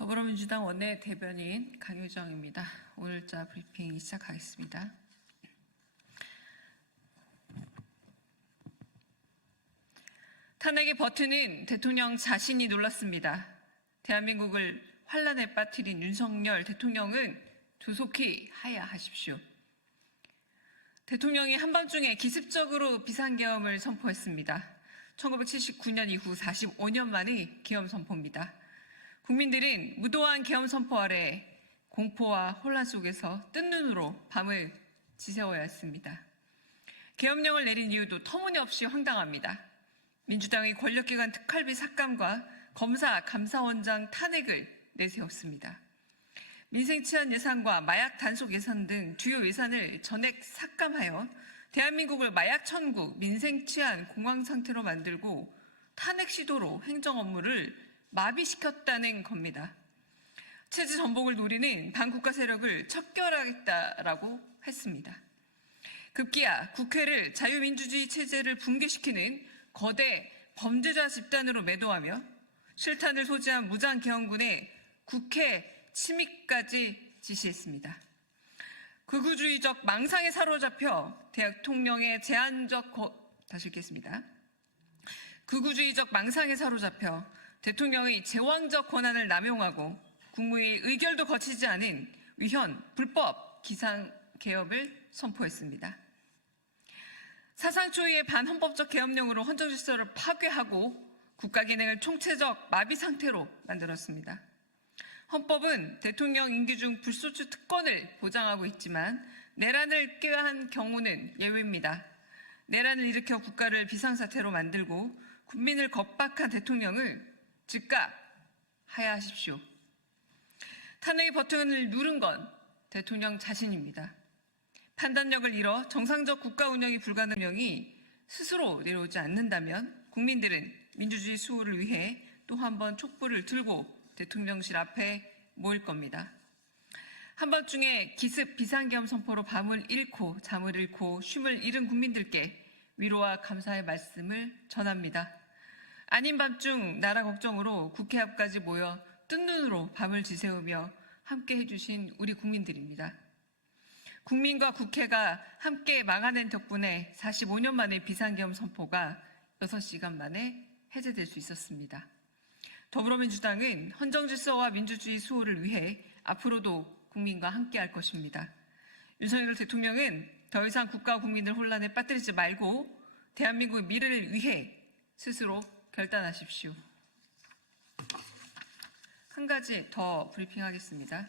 더불어민주당 원내대변인 강효정입니다. 오늘자 브리핑 시작하겠습니다. 탄핵의 버튼은 대통령 자신이 눌렀습니다. 대한민국을 환란에 빠뜨린 윤석열 대통령은 조속히 하야하십시오. 대통령이 한밤중에 기습적으로 비상계엄을 선포했습니다. 1979년 이후 45년 만의 계엄 선포입니다. 국민들은 무도한 계엄 선포 아래 공포와 혼란 속에서 뜬 눈으로 밤을 지새워야 했습니다. 계엄령을 내린 이유도 터무니없이 황당합니다. 민주당의 권력기관 특활비 삭감과 검사, 감사원장 탄핵을 내세웠습니다. 민생 치안 예산과 마약 단속 예산 등 주요 예산을 전액 삭감하여 대한민국을 마약 천국, 민생 치안 공황 상태로 만들고 탄핵 시도로 행정 업무를 마비시켰다는 겁니다. 체제 전복을 노리는 반국가 세력을 척결하겠다라고 했습니다. 급기야 국회를 자유민주주의 체제를 붕괴시키는 거대 범죄자 집단으로 매도하며 실탄을 소지한 무장계엄군의 국회 침입까지 지시했습니다. 극우주의적 망상에 사로잡혀 대통령의 극우주의적 망상에 사로잡혀 대통령의 제왕적 권한을 남용하고 국무회의 의결도 거치지 않은 위헌, 불법 기상개혁을 선포했습니다. 사상 초유의 반헌법적 계엄령으로 헌정질서를 파괴하고 국가기능을 총체적 마비 상태로 만들었습니다. 헌법은 대통령 임기 중 불소추 특권을 보장하고 있지만 내란을 꾀한 경우는 예외입니다. 내란을 일으켜 국가를 비상사태로 만들고 국민을 겁박한 대통령을 즉각 하야하십시오. 탄핵의 버튼을 누른 건 대통령 자신입니다. 판단력을 잃어 정상적 국가 운영이 불가능한 대통령이 스스로 내려오지 않는다면 국민들은 민주주의 수호를 위해 또 한 번 촛불을 들고 대통령실 앞에 모일 겁니다. 한밤중에 기습 비상계엄 선포로 밤을 잃고 잠을 잃고 쉼을 잃은 국민들께 위로와 감사의 말씀을 전합니다. 아닌 밤중 나라 걱정으로 국회 앞까지 모여 뜬 눈으로 밤을 지새우며 함께 해주신 우리 국민들입니다. 국민과 국회가 함께 막아낸 덕분에 45년 만에 비상계엄 선포가 6시간 만에 해제될 수 있었습니다. 더불어민주당은 헌정질서와 민주주의 수호를 위해 앞으로도 국민과 함께할 것입니다. 윤석열 대통령은 더 이상 국가와 국민을 혼란에 빠뜨리지 말고 대한민국의 미래를 위해 스스로 결단하십시오. 한 가지 더 브리핑하겠습니다.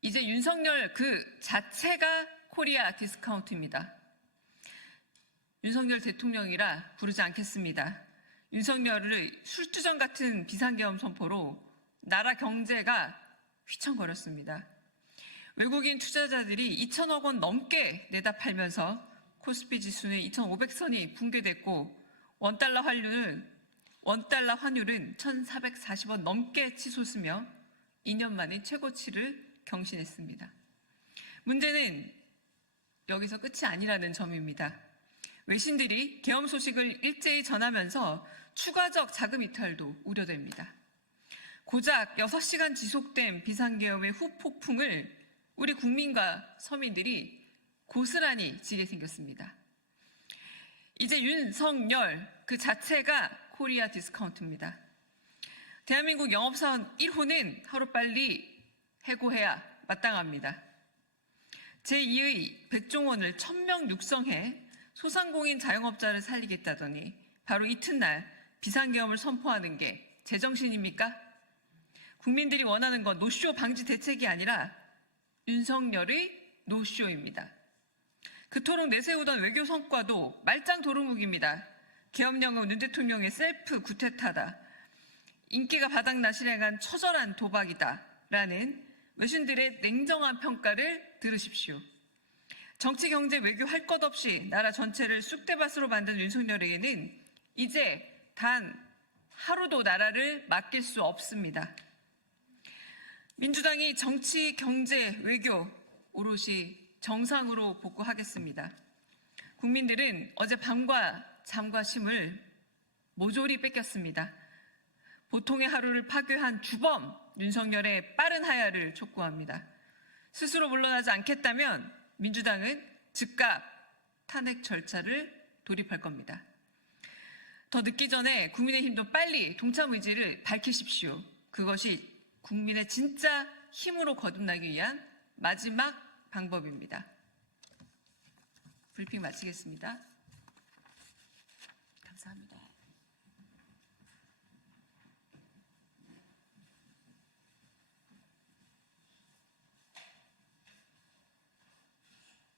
이제 윤석열 그 자체가 코리아 디스카운트입니다. 윤석열 대통령이라 부르지 않겠습니다. 윤석열의 술주정 같은 비상계엄 선포로 나라 경제가 휘청거렸습니다. 외국인 투자자들이 2천억 원 넘게 내다 팔면서 코스피 지수는 2,500선이 붕괴됐고 원달러 환율은 1,440원 넘게 치솟으며 2년 만에 최고치를 경신했습니다. 문제는 여기서 끝이 아니라는 점입니다. 외신들이 계엄 소식을 일제히 전하면서 추가적 자금 이탈도 우려됩니다. 고작 6시간 지속된 비상계엄의 후폭풍을 우리 국민과 서민들이 고스란히 지게 생겼습니다. 이제 윤석열 그 자체가 코리아 디스카운트입니다. 대한민국 영업사원 1호는 하루빨리 해고해야 마땅합니다. 제2의 백종원을 1000명 육성해 소상공인 자영업자를 살리겠다더니 바로 이튿날 비상계엄을 선포하는 게 제정신입니까? 국민들이 원하는 건 노쇼 방지 대책이 아니라 윤석열의 노쇼입니다. 그토록 내세우던 외교 성과도 말짱 도루묵입니다. 계엄령은 윤 대통령의 셀프 구태타다. 인기가 바닥나 실행한 처절한 도박이다. 라는 외신들의 냉정한 평가를 들으십시오. 정치, 경제, 외교 할 것 없이 나라 전체를 쑥대밭으로 만든 윤석열에게는 이제 단 하루도 나라를 맡길 수 없습니다. 민주당이 정치, 경제, 외교 오롯이 정상으로 복구하겠습니다. 국민들은 어제 밤과 잠과 쉼을 모조리 뺏겼습니다. 보통의 하루를 파괴한 주범 윤석열의 빠른 하야를 촉구합니다. 스스로 물러나지 않겠다면 민주당은 즉각 탄핵 절차를 돌입할 겁니다. 더 늦기 전에 국민의힘도 빨리 동참 의지를 밝히십시오. 그것이 국민의 진짜 힘으로 거듭나기 위한 마지막 방법입니다. 브리핑 마치겠습니다. 감사합니다.